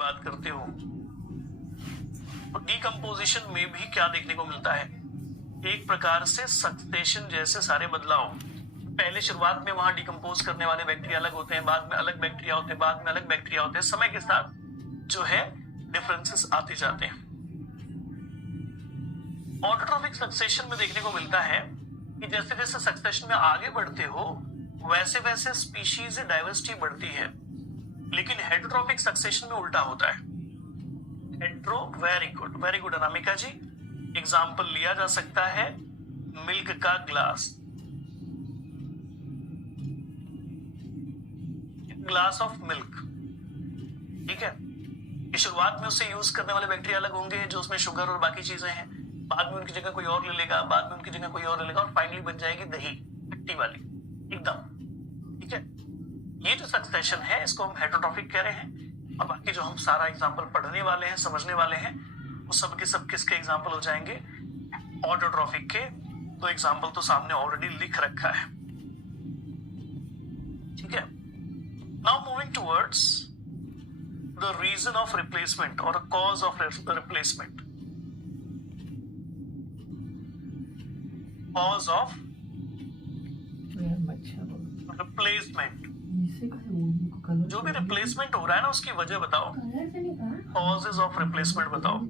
बात करते हो तो डिकम्पोजिशन में भी क्या देखने को मिलता है, एक प्रकार से सक्सेशन जैसे सारे बदलाव। पहले शुरुआत में वहां डिकम्पोज करने वाले बैक्टीरिया अलग होते हैं, बाद में अलग बैक्टीरिया होते हैं, बाद में अलग बैक्टीरिया होते हैं, समय के साथ जो है डिफरेंसेस आते जाते हैं। ऑटोट्रॉफिक सक्सेशन में देखने को मिलता है कि जैसे जैसे सक्सेशन में आगे बढ़ते हो वैसे वैसे स्पीशीज डाइवर्सिटी बढ़ती है, लेकिन हेटेरोट्रॉफिक सक्सेशन में उल्टा होता है। हेटेरो, वेरी गुड अनामिका जी। एग्जाम्पल लिया जा सकता है मिल्क का ग्लास ऑफ मिल्क, ठीक है। कि शुरुआत में उससे यूज करने वाले बैक्टीरिया अलग होंगे जो उसमें शुगर और बाकी चीजें हैं, बाद में उनकी जगह कोई और ले लेगा, बाद में उनकी जगह कोई और ले लेगा और फाइनली बन जाएगी दही खट्टी वाली एकदम, ठीक है। ये जो सक्सेशन है इसको हम हेटेरोट्रॉफिक कह रहे हैं, और बाकी जो हम सारा एग्जांपल पढ़ने वाले हैं, समझने वाले हैं, वो सब के सब किसके एग्जांपल हो जाएंगे, ऑटोट्रॉफिक के। तो एग्जांपल तो सामने ऑलरेडी लिख रखा है, ठीक है। Now moving towards the reason of replacement और cause of replacement. Cause of replacement, जो भी रिप्लेसमेंट हो रहा है ना उसकी वजह बताओ, कॉजेज ऑफ रिप्लेसमेंट बताओ।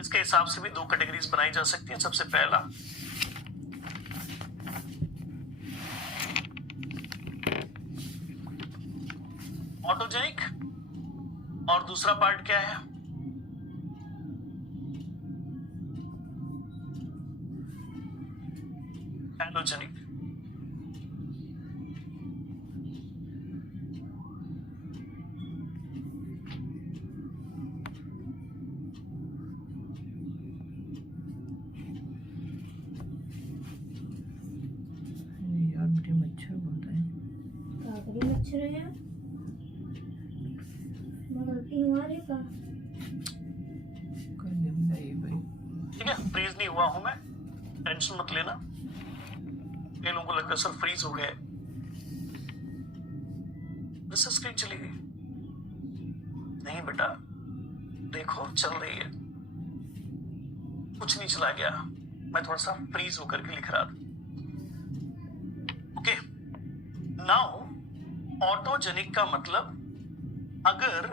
इसके हिसाब से भी दो कैटेगरीज बनाई जा सकती है। सबसे पहला ऑटोजेनिक, और दूसरा पार्ट क्या है, एलोजेनिक। यार बेटे मच्छर बहुत है। काकड़ी मच्छर है गलती हुआ रे का कर देंगे ये भाई, ठीक है। फ्रीज नहीं हुआ हूं मैं, टेंशन मत लेना। ये लोगों को लगता है सर फ्रीज हो गए, जैसे स्क्रीन चली गई। नहीं बेटा देखो चल रही है, कुछ नहीं चला गया, मैं थोड़ा सा फ्रीज होकर के लिख रहा था। ओके, नाउ ऑटोजेनिक का मतलब अगर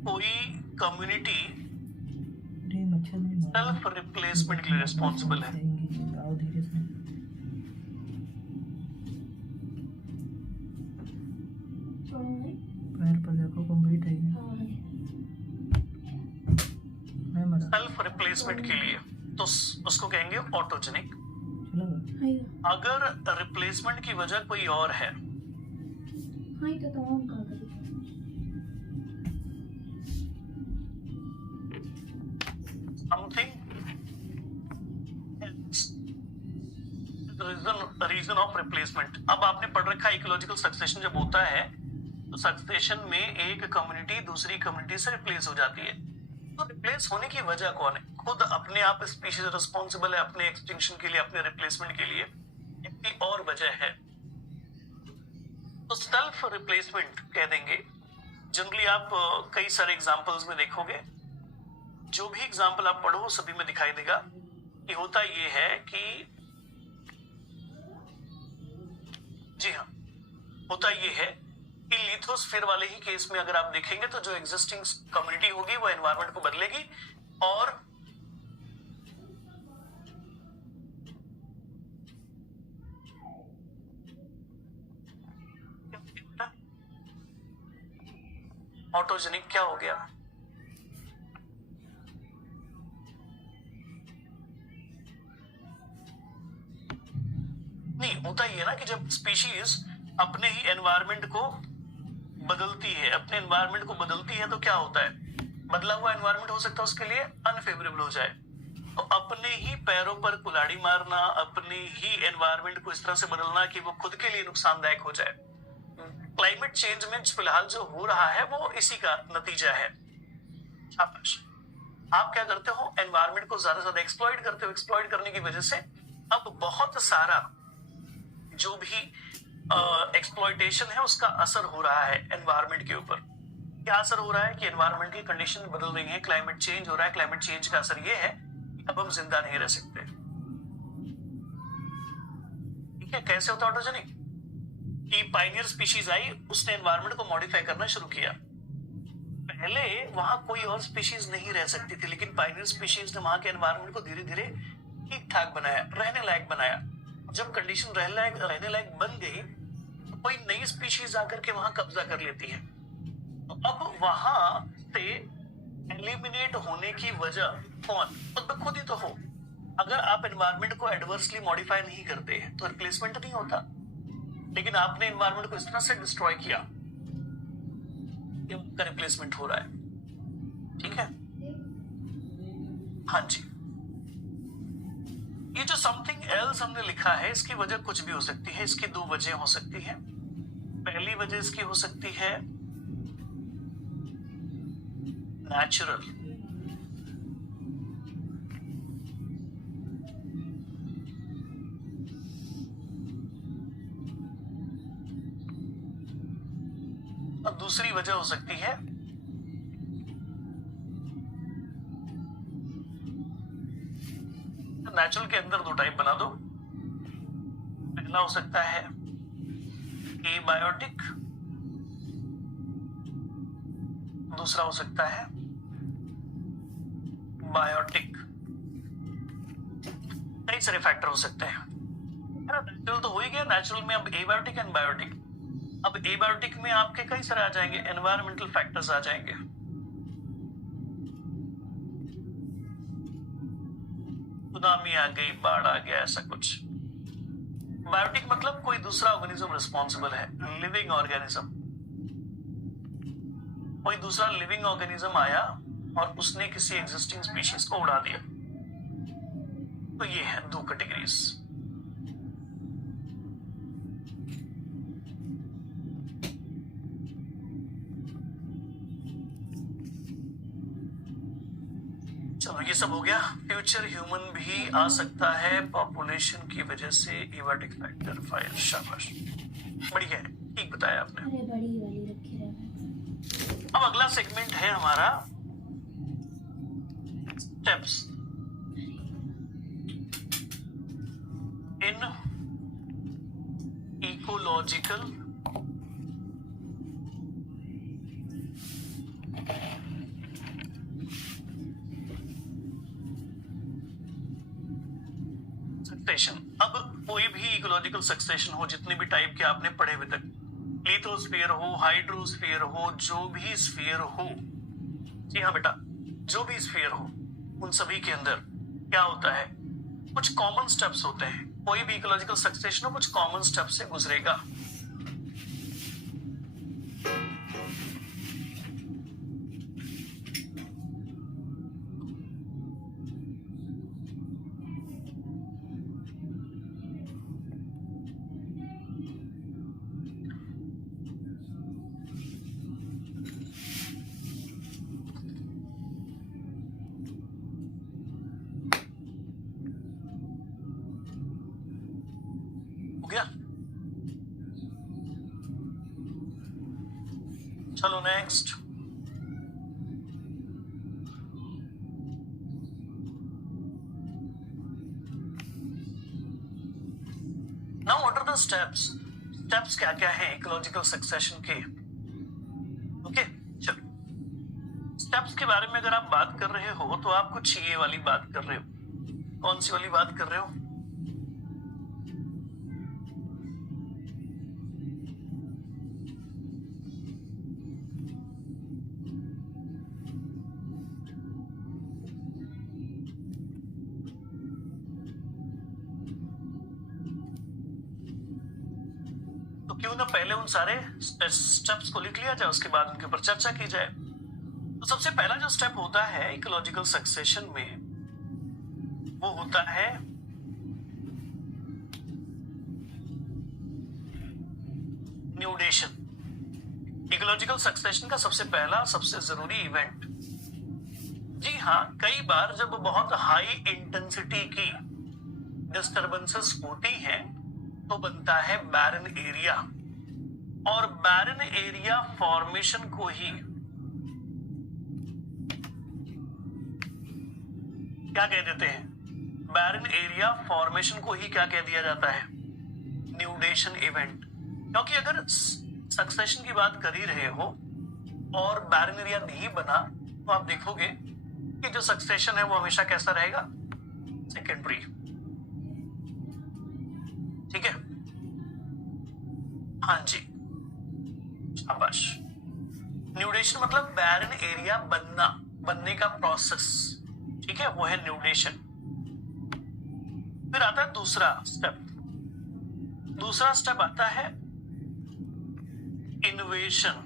कोई कम्युनिटी अरे मच्छर में सेल्फ रिप्लेसमेंट के लिए रिस्पॉन्सिबल है। आओ धीरे से। पैर पर देखो कंप्लीट है ये। मैं मरा। सेल्फ रिप्लेसमेंट के लिए तो उसको कहेंगे ऑटोजेनिक। चलेगा। अगर रिप्लेसमेंट की वजह कोई और है, समथिंग रीजन ऑफ रिप्लेसमेंट। अब आपने पढ़ रखा है इकोलॉजिकल सक्सेशन जब होता है तो सक्सेशन में एक कम्युनिटी दूसरी कम्युनिटी से रिप्लेस हो जाती है। तो रिप्लेस होने की वजह कौन है? खुद अपने आप स्पीशीज रिस्पॉन्सिबल है अपने एक्सटिंक्शन के लिए, अपने रिप्लेसमेंट के लिए, इतनी और वजह है। तो सेल्फ रिप्लेसमेंट कह देंगे। जनरली आप कई सारे एग्जांपल्स में देखोगे, जो भी एग्जांपल आप पढ़ो सभी में दिखाई देगा कि होता ये है कि जी हाँ, होता ये है कि लिथोस्फीयर वाले ही केस में अगर आप देखेंगे तो जो एग्जिस्टिंग कम्युनिटी होगी वो एनवायरनमेंट को बदलेगी और ऑटोजेनिक क्या हो गया? नहीं, होता ही है ना कि जब स्पीशीज अपने ही एनवायरनमेंट को बदलती है, अपने एनवायरनमेंट को बदलती है तो क्या होता है? बदला हुआ एनवायरनमेंट हो सकता है उसके लिए अनफेवरेबल हो जाए। तो अपने ही पैरों पर कुल्हाड़ी मारना, अपने ही एनवायरनमेंट को इस तरह से बदलना कि वो खुद के लिए नुकसानदायक हो जाए। क्लाइमेट चेंज में फिलहाल जो हो रहा है वो इसी का नतीजा है। आप क्या करते हो? एनवायरनमेंट को ज्यादा से ज्यादा एक्सप्लॉइट करते हो। एक्सप्लॉइट करने की वजह से अब बहुत सारा जो भी एक्सप्लॉइटेशन है उसका असर हो रहा है एनवायरनमेंट के ऊपर। क्या असर हो रहा है कि एनवायरमेंटल कंडीशन बदल रही है, क्लाइमेट चेंज हो रहा है। क्लाइमेट चेंज का असर ये है कि अब हम जिंदा नहीं रह सकते। ठीक है, कैसे होता है ऑटोजेनिक? कि पाइनियर स्पीशीज आई, उसने एनवायरमेंट को मॉडिफाई करना शुरू किया। पहले वहां कोई और स्पीशीज नहीं रह सकती थी, लेकिन पाइनियर स्पीशीज ने वहां के एनवायरमेंट को धीरे धीरे ठीक ठाक बनाया, रहने लायक बनाया। जब कंडीशन रहने लायक बन गई तो कोई नई स्पीशीज आकर के वहां कब्जा कर लेती है। तो अब वहां से एलिमिनेट होने की वजह कौन? खुद ही तो हो। अगर आप एनवायरमेंट को एडवर्सली मॉडिफाई नहीं करते तो रिप्लेसमेंट नहीं होता, लेकिन आपने एनवायरमेंट को इस तरह से डिस्ट्रॉय किया कि उनका रिप्लेसमेंट हो रहा है। ठीक है, हाँ जी। ये जो समथिंग एल्स हमने लिखा है, इसकी वजह कुछ भी हो सकती है। इसकी दो वजह हो सकती है। पहली वजह इसकी हो सकती है नेचुरल, और दूसरी वजह हो सकती है नेचुरल के अंदर दो टाइप बना दो। पहला हो सकता है एबायोटिक, दूसरा हो सकता है बायोटिक। कई सारे फैक्टर हो सकते हैं। नेचुरल तो हो ही गया, नेचुरल में अब एबायोटिक एंड बायोटिक। अब एबायोटिक में आपके कई सारे आ जाएंगे, एनवायरमेंटल फैक्टर्स आ जाएंगे। सुनामी आ गई, बाढ़ आ गया, ऐसा कुछ। बायोटिक मतलब कोई दूसरा ऑर्गेनिज्म रिस्पॉन्सिबल है, लिविंग ऑर्गेनिज्म। कोई दूसरा लिविंग ऑर्गेनिज्म आया और उसने किसी एग्जिस्टिंग स्पीशीज को उड़ा दिया। तो ये है दो कैटेगरीज। चलो ये सब हो गया। फ्यूचर ह्यूमन भी आ सकता है पॉपुलेशन की वजह से। एबायोटिक फैक्टर फाइल, शाबाश, बढ़िया है, ठीक बताया आपने। अरे बड़ी वाली रखी रहना। अब अगला सेगमेंट है हमारा स्टेप्स इन इकोलॉजिकल सक्सेशन। अब कोई भी इकोलॉजिकल सक्सेशन हो, जितने भी टाइप के आपने पढ़े हुए तक, लिथोस्फीयर हो, हाइड्रोस्फीयर हो, जो भी स्फीयर हो, जी हाँ बेटा, जो भी स्फीयर हो, उन सभी के अंदर क्या होता है, कुछ कॉमन स्टेप्स होते हैं। कोई भी इकोलॉजिकल सक्सेशन हो कुछ कॉमन स्टेप से गुजरेगा। गया, चलो next. Now what are the steps? Steps क्या क्या है इकोलॉजिकल सक्सेशन के? ओके, चलो स्टेप्स के बारे में अगर आप बात कर रहे हो तो आप कुछ ये वाली बात कर रहे हो। कौन सी वाली बात कर रहे हो? क्यों ना पहले उन सारे स्टेप्स को लिख लिया जाए, उसके बाद उनके ऊपर चर्चा की जाए। तो सबसे पहला जो स्टेप होता है इकोलॉजिकल सक्सेशन में, वो होता है न्यूडेशन। इकोलॉजिकल सक्सेशन का सबसे पहला, सबसे जरूरी इवेंट। जी हाँ, कई बार जब बहुत हाई इंटेंसिटी की डिस्टर्बेंसेस होती हैं तो बनता है बैरन एरिया, और बैरन एरिया फॉर्मेशन को ही क्या कह देते हैं? बैरन एरिया फॉर्मेशन को ही क्या कह दिया जाता है? न्यूडेशन इवेंट। क्योंकि अगर सक्सेशन की बात कर ही रहे हो और बैरन एरिया नहीं बना तो आप देखोगे कि जो सक्सेशन है वो हमेशा कैसा रहेगा? सेकेंडरी। ठीक है, हाँ जी, शाबाश। न्यूडेशन मतलब बैरन एरिया बनने का प्रोसेस, ठीक है, वो है न्यूडेशन। फिर आता है दूसरा स्टेप। दूसरा स्टेप आता है इन्वेशन।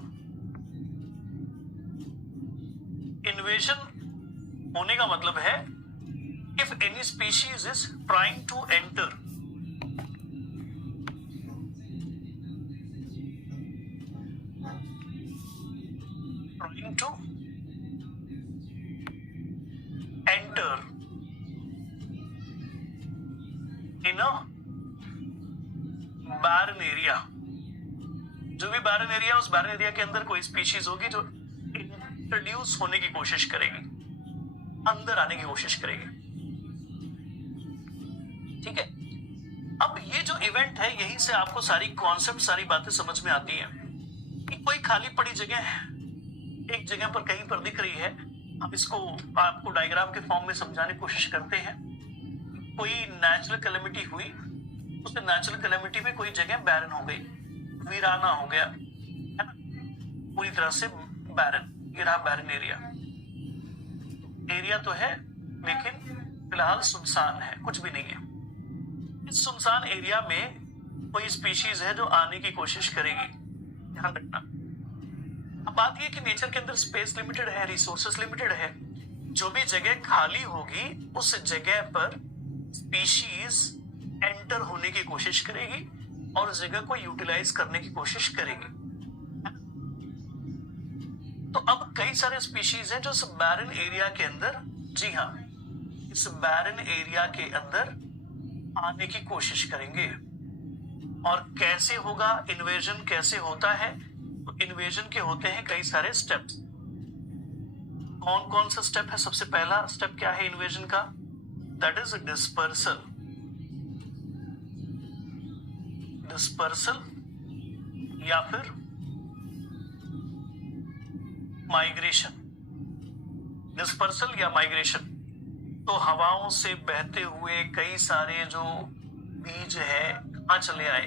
इन्वेशन होने का मतलब है if any species is trying to enter in a barren area. जो भी बैरन एरिया, उस बैरन एरिया के अंदर कोई स्पीशीज होगी जो इंट्रोड्यूस होने की कोशिश करेगी, अंदर आने की कोशिश करेगी। ठीक है, अब ये जो इवेंट है, यहीं से आपको सारी कॉन्सेप्ट, सारी बातें समझ में आती हैं कि कोई खाली पड़ी जगह एक जगह पर कहीं पर दिख रही है। हम इसको आपको डायग्राम के फॉर्म में समझाने की कोशिश करते हैं। कोई नेचुरल कैलेमिटी हुई, उस नेचुरल कैलेमिटी में कोई जगह बैरन हो गई, वीराना हो गया, है ना, पूरी तरह से बैरन। ये रहा बैरन एरिया। एरिया तो है लेकिन फिलहाल सुनसान है, कुछ भी नहीं है। इस सुनसान एरिया में कोई स्पीशीज है जो आने की कोशिश करेगी, ध्यान रखना। अब बात यह कि नेचर के अंदर स्पेस लिमिटेड है, रिसोर्सेस लिमिटेड है। जो भी जगह खाली होगी उस जगह पर स्पीशीज एंटर होने की कोशिश करेगी और उस जगह को यूटिलाइज करने की कोशिश करेगी। तो अब कई सारे स्पीशीज हैं जो इस बैरन एरिया के अंदर, जी हाँ, इस बैरन एरिया के अंदर आने की कोशिश करेंगे। और कैसे होगा इन्वेजन, कैसे होता है? तो इन्वेजन के होते हैं कई सारे स्टेप्स। कौन कौन सा स्टेप है? सबसे पहला स्टेप क्या है इन्वेजन का? That is dispersal. डिस्पर्सल या फिर माइग्रेशन। डिस्पर्सल या माइग्रेशन। तो हवाओं से बहते हुए कई सारे जो बीज है कहां चले आए?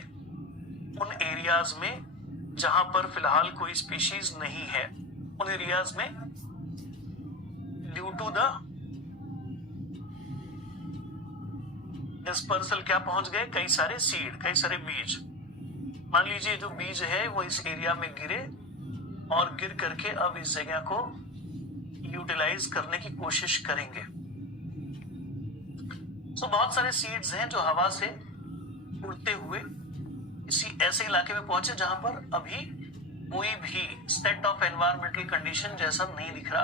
उन एरियाज में जहां पर फिलहाल कोई स्पीशीज नहीं है, उन एरियाज में ड्यू टू द डिस्पर्सल क्या पहुंच गए? कई सारे सीड, कई सारे बीज। मान लीजिए जो बीज है वो इस एरिया में गिरे और गिर करके अब इस जगह को यूटिलाइज करने की कोशिश करेंगे। तो बहुत सारे सीड्स हैं जो हवा से उड़ते हुए इसी ऐसे इलाके में पहुंचे जहां पर अभी कोई भी सेट ऑफ एनवायरमेंटल कंडीशन जैसा नहीं दिख रहा,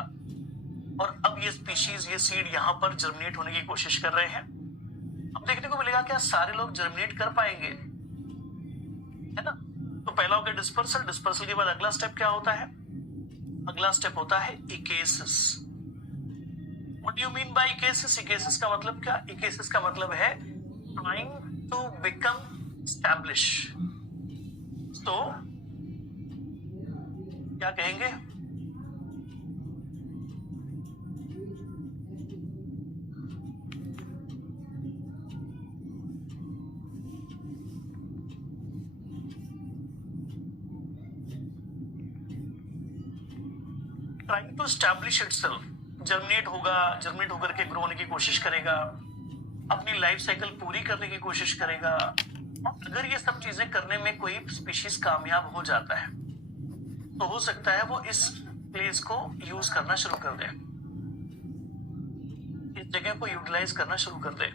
और अब ये स्पीशीज, ये सीड यहां पर जर्मिनेट होने की कोशिश कर रहे हैं। अब देखने को मिलेगा क्या सारे लोग जर्मिनेट कर पाएंगे, है ना? तो पहला हो गया डिस्पर्सल। डिस्पर्सल के बाद अगला स्टेप क्या होता है? अगला स्टेप होता है ecesis. What do you mean by ecesis? Ecesis का मतलब क्या? इकेसिस का मतलब है ट्राइंग टू बिकम एस्टैब्लिश। तो क्या कहेंगे? Trying to establish itself. Germinate होगा, जर्मिनेट होकर के ग्रो होने की कोशिश करेगा, अपनी लाइफ साइकिल पूरी करने की कोशिश करेगा। अगर ये सब चीजें करने में कोई स्पीशीज कामयाब हो जाता है तो हो सकता है वो इस प्लेस को यूज करना शुरू कर दे, इस जगह को यूटिलाइज करना शुरू कर दे।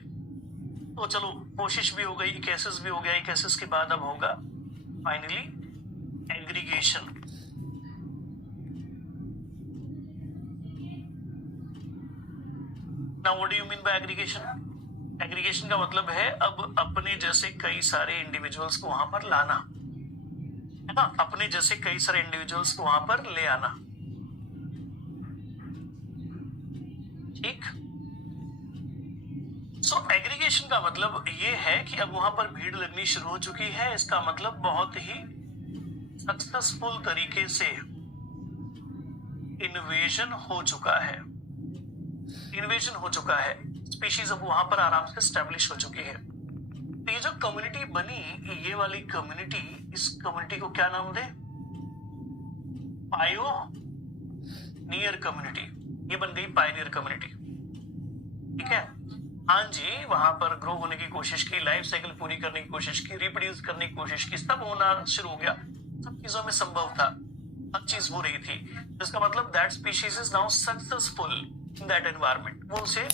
तो चलो, कोशिश भी हो गई, केसेस भी हो गया। केसेस के बाद अब होगा finally aggregation. Now what do you mean bye aggregation? Aggregation का मतलब है अब अपने जैसे कई सारे इंडिविजुअल्स को वहां पर लाना, है ना? अपने जैसे कई सारे इंडिविजुअल्स को वहां पर ले आना। ठीक, प्रोपगेशन का मतलब ये है कि अब वहां पर भीड़ लगनी शुरू हो चुकी है। इसका मतलब बहुत ही सक्सेसफुल तरीके से इन्वेजन हो चुका है। इन्वेजन हो चुका है, स्पीशीज अब वहां पर आराम से स्टैब्लिश हो चुकी है। तो ये जो कम्युनिटी बनी, ये वाली कम्युनिटी, इस कम्युनिटी को क्या नाम दे? Pioneer community. ये बन गई पायोनियर कम्युनिटी। ठीक है, हाँ जी, वहां पर ग्रो होने की कोशिश की, लाइफ साइकिल पूरी करने की कोशिश की, रिप्रोड्यूस करने की कोशिश की, सब होना शुरू हो गया। सब चीजों में संभव था, हर चीज हो रही थी। इसका मतलब that species is now successful in that environment. वो उसे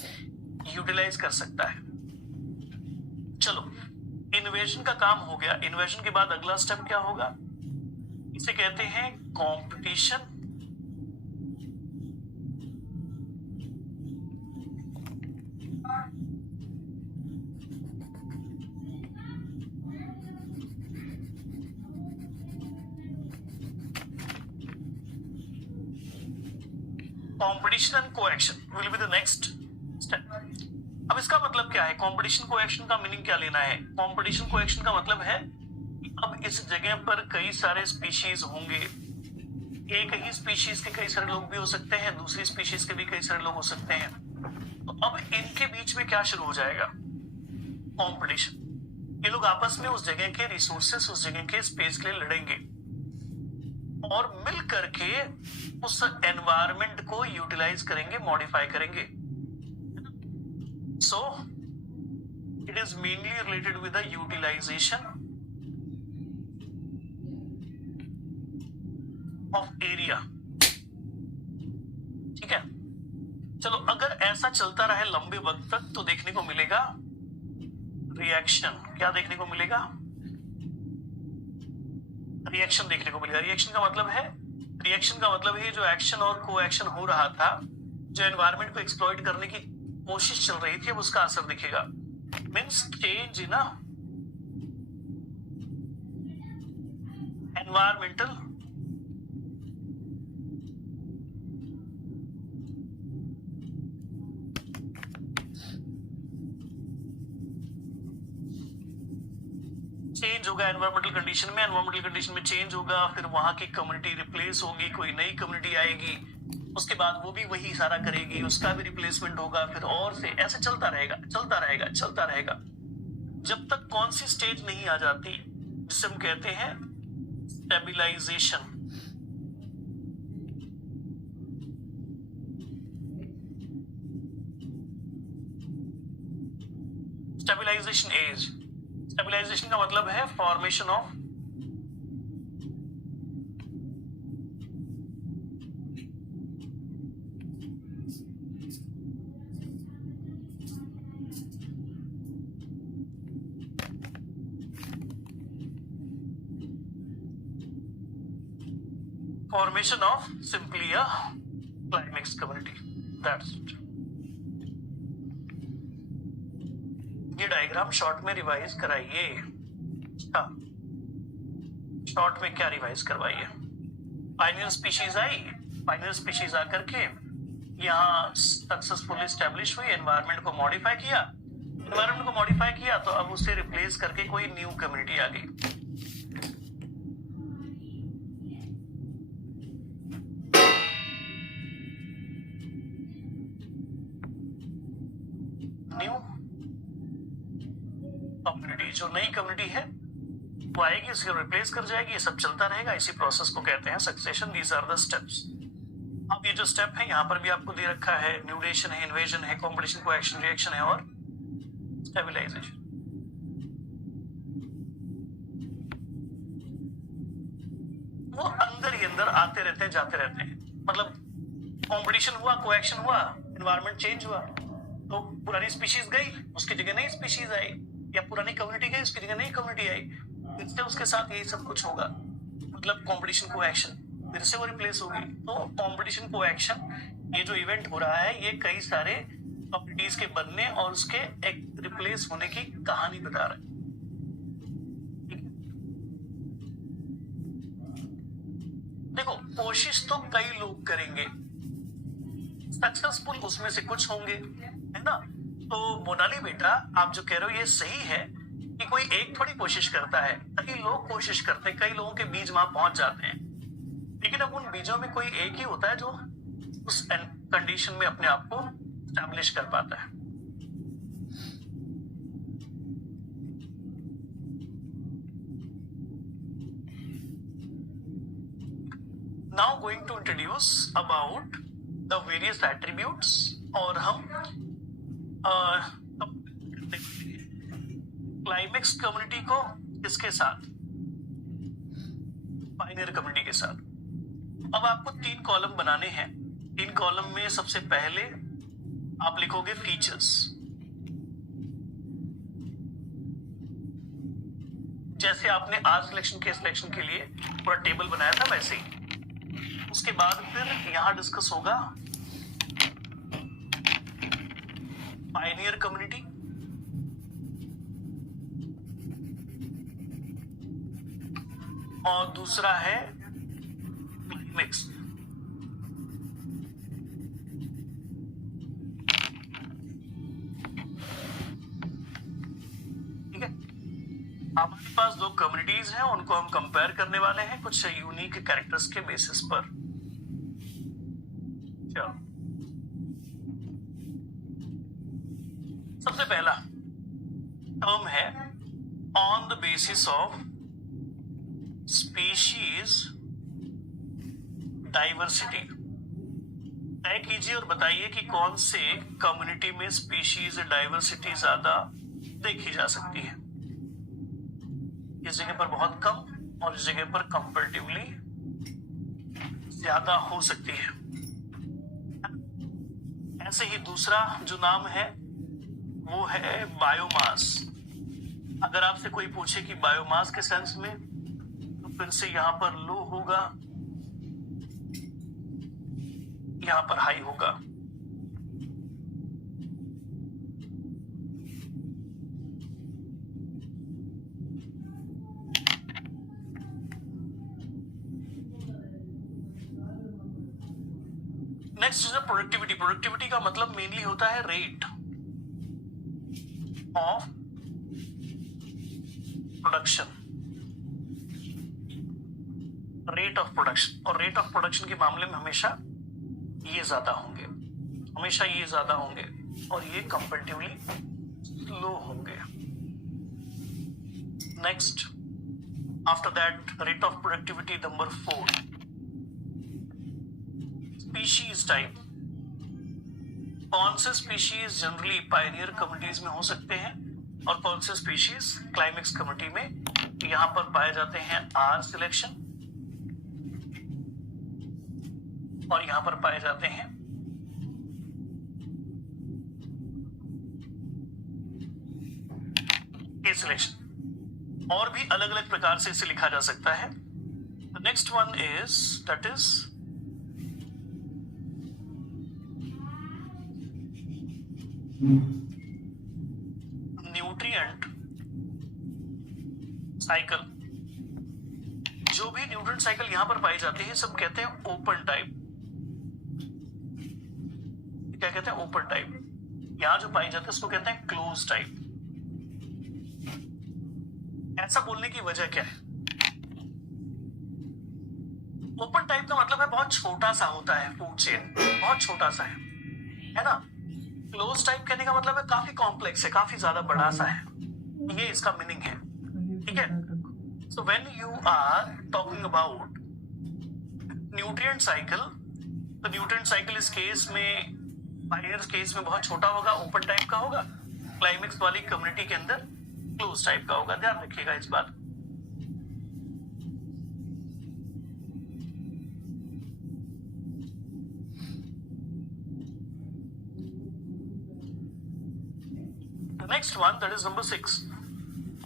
यूटिलाइज कर सकता है। चलो, इन्वेजन का काम हो गया। इन्वेजन के बाद अगला स्टेप क्या होगा? इसे कहते हैं competition. Competition and coaction will be the next step. अब इसका मतलब क्या है? कंपटीशन कोएक्शन का मीनिंग क्या लेना है? कंपटीशन कोएक्शन का मतलब है कि अब इस जगह पर कई सारे स्पीशीज होंगे। एक ही स्पीशीज के कई सारे लोग भी हो सकते हैं, दूसरी स्पीशीज के भी कई सारे लोग हो सकते हैं। तो अब इनके बीच में क्या शुरू हो जाएगा? कंपटीशन। ये लोग आपस में उस जगह के रिसोर्सेस, उस जगह के स्पेस के लिए लड़ेंगे और मिल करके उस एनवायरनमेंट को यूटिलाइज करेंगे, मॉडिफाई करेंगे। So it is mainly related with the utilisation of area. ठीक है, चलो, अगर ऐसा चलता रहे लंबे वक्त तक तो देखने को मिलेगा रिएक्शन। क्या देखने को मिलेगा? रिएक्शन देखने को मिलेगा। रिएक्शन का मतलब है, रिएक्शन का मतलब है जो एक्शन और कोएक्शन हो रहा था, जो एनवायरनमेंट को एक्सप्लॉइट करने की कोशिश चल रही थी, अब उसका असर दिखेगा। Means change in environmental change होगा एनवायरमेंटल कंडीशन में। एनवायरमेंटल कंडीशन में चेंज होगा, फिर वहां की कम्युनिटी रिप्लेस होगी, कोई नई कम्युनिटी आएगी, उसके बाद वो भी वही सारा करेगी, उसका भी रिप्लेसमेंट होगा, फिर और से ऐसे चलता रहेगा, चलता रहेगा, चलता रहेगा, जब तक कौन सी स्टेज नहीं आ जाती जिसे हम कहते हैं स्टेबिलाईजेशन। Stabilisation as. स्टेबिलाईजेशन का मतलब है formation of simply a climax community. That's it. ये डायग्राम शॉर्ट में रिवाइज कराइए। हाँ, शॉर्ट में क्या रिवाइज करवाइए? पायनियर स्पीशीज आई, पायनियर स्पीशीज आकर के यहाँ सक्सेसफुली स्टैब्लिश हुई, एनवायरनमेंट को मॉडिफाई किया, एनवायरनमेंट को मॉडिफाई किया तो अब उसे रिप्लेस करके कोई न्यू कम्युनिटी आ गई। न्यू कम्युनिटी, जो नई कम्युनिटी है वो आएगी, उसको रिप्लेस कर जाएगी। ये सब चलता रहेगा, इसी प्रोसेस को कहते हैं succession. These are the steps. अब ये जो स्टेप है यहाँ पर भी आपको दे रखा है, न्यूडेशन है, इन्वेजन है, कॉम्पिटिशन, कोएक्शन, रिएक्शन है और स्टेबिलाईजेशन। वो अंदर ही अंदर आते रहते हैं, जाते रहते हैं। मतलब कॉम्पिटिशन हुआ, कोएक्शन हुआ, एनवायरनमेंट चेंज हुआ, तो पुरानी स्पीशीज गई, उसकी जगह नई स्पीशीज आई, या पुरानी कम्युनिटी गई, उसकी जगह नई कम्युनिटी आई, फिर उसके साथ यही सब कुछ होगा। मतलब कंपटीशन को एक्शन, फिर से वो रिप्लेस होगी। तो कंपटीशन को एक्शन, ये जो इवेंट हो रहा है, ये कई सारे कम्युनिटीज के बनने और उसके एक रिप्लेस होने की कहानी बता रहा है। देखो, कोशिश तो कई लोग करेंगे, सक्सेसफुल उसमें से कुछ होंगे, है ना। तो मोनाली बेटा, आप जो कह रहे हो ये सही है कि कोई एक थोड़ी कोशिश करता है, कई लोग कोशिश करते हैं, कई लोगों के बीज वहां पहुंच जाते हैं, लेकिन अब उन बीजों में कोई एक ही होता है जो उस कंडीशन में अपने आप को स्टैब्लिश कर पाता है। Now going to introduce about the various attributes, और हम क्लाइमेक्स कम्युनिटी को इसके साथ, पायनियर कम्युनिटी के साथ। अब आपको 3 कॉलम बनाने हैं। 3 कॉलम में सबसे पहले आप लिखोगे फीचर्स, जैसे आपने आर सिलेक्शन के सिलेक्शन के लिए पूरा टेबल बनाया था वैसे ही। उसके बाद फिर यहां डिस्कस होगा पायनियर कम्युनिटी, और दूसरा है क्लाइमेक्स। ठीक है, हमारे पास 2 कम्युनिटीज हैं, उनको हम कंपेयर करने वाले हैं कुछ यूनिक कैरेक्टर्स के बेसिस पर। चलो, सबसे पहला टर्म है on the basis of species diversity. तय कीजिए और बताइए कि कौन से कम्युनिटी में स्पीशीज डाइवर्सिटी ज्यादा देखी जा सकती है। इस जगह पर बहुत कम और इस जगह पर कंपैरेटिवली ज्यादा हो सकती है। ऐसे ही दूसरा जो नाम है वो है बायोमास। अगर आपसे कोई पूछे कि बायोमास के सेंस में, तो फिर से यहां पर लो होगा, यहां पर हाई होगा। नेक्स्ट है प्रोडक्टिविटी। प्रोडक्टिविटी का मतलब मेनली होता है rate of production, rate of production. और रेट ऑफ प्रोडक्शन के मामले में हमेशा ये ज्यादा होंगे, हमेशा ये ज्यादा होंगे, और ये कंपैरेटिवली लो होंगे। Next after that rate of productivity number 4, species type. कौन से स्पीशीज जनरली पायनियर कम्युनिटीज में हो सकते हैं और कौन से स्पीशीज क्लाइमेक्स कम्युनिटी में। यहां पर पाए जाते हैं आर सिलेक्शन, और यहां पर पाए जाते हैं ए सिलेक्शन। और भी अलग अलग प्रकार से इसे लिखा जा सकता है। The next one is that is nutrient cycle. जो भी न्यूट्रिएंट साइकिल यहां पर पाई जाती है सब कहते हैं ओपन टाइप। क्या कहते हैं? Open type. यहां जो पाई जाती है उसको कहते हैं क्लोज टाइप। ऐसा बोलने की वजह क्या है? ओपन टाइप का मतलब है बहुत छोटा सा होता है, फूड चेन बहुत छोटा सा है ना। क्लोज टाइप कहने का मतलब है काफी कॉम्प्लेक्स है, काफी ज्यादा बड़ा सा है, ये इसका मीनिंग है। ठीक है, so when you are talking about nutrient cycle, तो न्यूट्रिएंट साइकिल इस केस में, पायनियर केस में बहुत छोटा होगा, ओपन टाइप का होगा। क्लाइमेक्स वाली कम्युनिटी के अंदर क्लोज टाइप का होगा। ध्यान रखिएगा इस बात। Next one that is number 6,